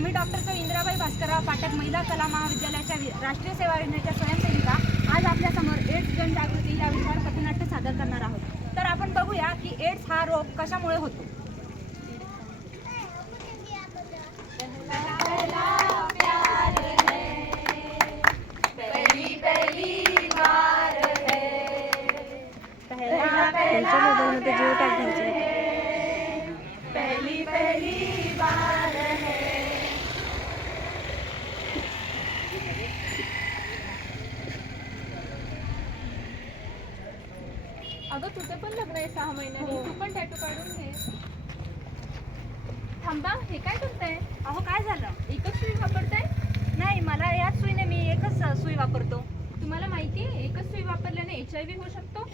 आम्ही डॉक्टर सौ इंदिराबाई भास्करराव पाठक महिला कला महाविद्यालयाच्या राष्ट्रीय सेवा योजनेच्या स्वयंसेविका. आज आपल्यासमोर एड्स जनजागृती या विषयावर पथनाट्य सादर करणार आहोत. तर आपण बघूया की एड्स हा रोग कशामुळे होतो? त्यांच्या मोबाईलमध्ये जिओ टॅग घ्यायचे अगं तुझं पण लग्न आहे सहा महिन्यांनी हो. तू पण टॅटू काढून घे. थांबा हे काय करताय? अहो काय झालं? एकच सुई वापरताय? नाही मला याच सुईने मी एकच अ, सुई वापरतो. तुम्हाला माहिती आहे एकच सुई वापरल्याने एच आय व्ही होऊ शकतो?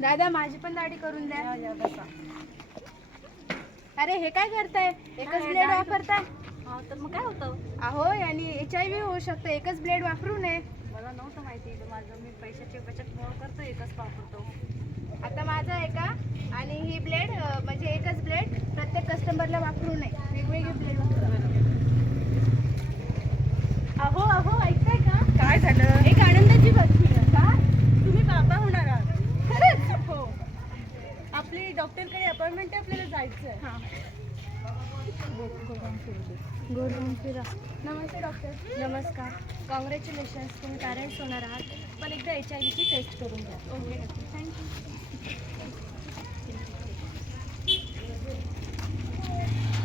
दादा माझी पण दाढी करून द्या. अरे हे काय करताय? एकच ब्लेड वापरताय? हा, तर मग काय होतं? अहो आणि एच आय व्ही होऊ शकतं. एकच ब्लेड वापरू नये. मला नव्हतं माहिती. माझं मी पैशाची बचत म्हणून करतो एकच वापरतो. आता माझं आहे का? आणि ही ब्लेड म्हणजे एकच ब्लेड प्रत्येक कस्टमरला वापरू नये वेगवेगळे ब्लेड वापरू अहो अहो ऐकताय का काय झालं एक आनंदाची बातमी आहे का तुम्ही बाबा होणार आहात खरंच हो आपली डॉक्टरकडे हां. नमस्ते डॉक्टर. नमस्कार. कॉंग्रॅच्युलेशन्स तुम्ही पॅरेंट्स होणार आहात. पण एकदा एच आय व्हीची टेस्ट करून घ्या. ओके डॉक्टर थँक्यू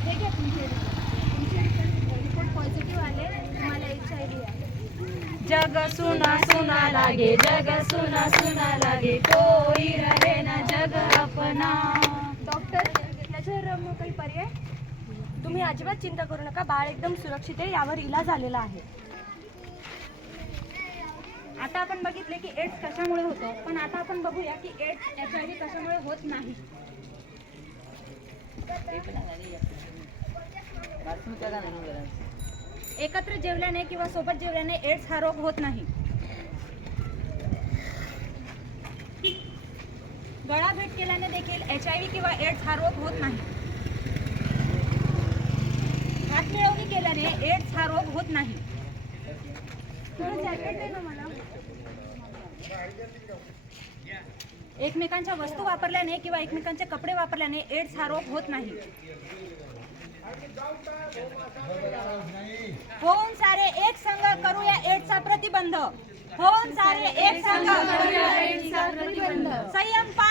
हे घ्या तुमचे तुमचे रिपोर्ट पॉझिटिव्ह आले तुम्हाला एच आय व्ही आहे. जग सुना सुना लागे जग सुना सुना लागे कोई रहे ना जग अपना. डॉक्टर त्याच्यावर काही पर्याय? तुम्ही अजिबात चिंता करू नका. बाळ एकदम सुरक्षित आहे. यावर इलाज आलेला आहे. आता आपण बघितले की एड्स कशामुळे होतो? पण आता आपण बघूया की एड्स एच आय व्ही कशामुळे होत नाही. एकत्र जेवल्याने किंवा सोबत जेवल्याने एड्स हा रोग होत नाही. गळा भेट केल्याने देखील एच आय व्ही किंवा एड्स हा रोग होत नाही. हात मिळवणी केल्याने एड्स हा रोग होत नाही. एकमेकांच्या वस्तू वापरल्याने किंवा एकमेकांचे कपडे वापरल्याने एड्स हा रोग होत नाही. होऊन सारे एक संघ करूया एड्सचा प्रतिबंध. होऊन सारे एक संघ प्रतिबंध. संयम एड्स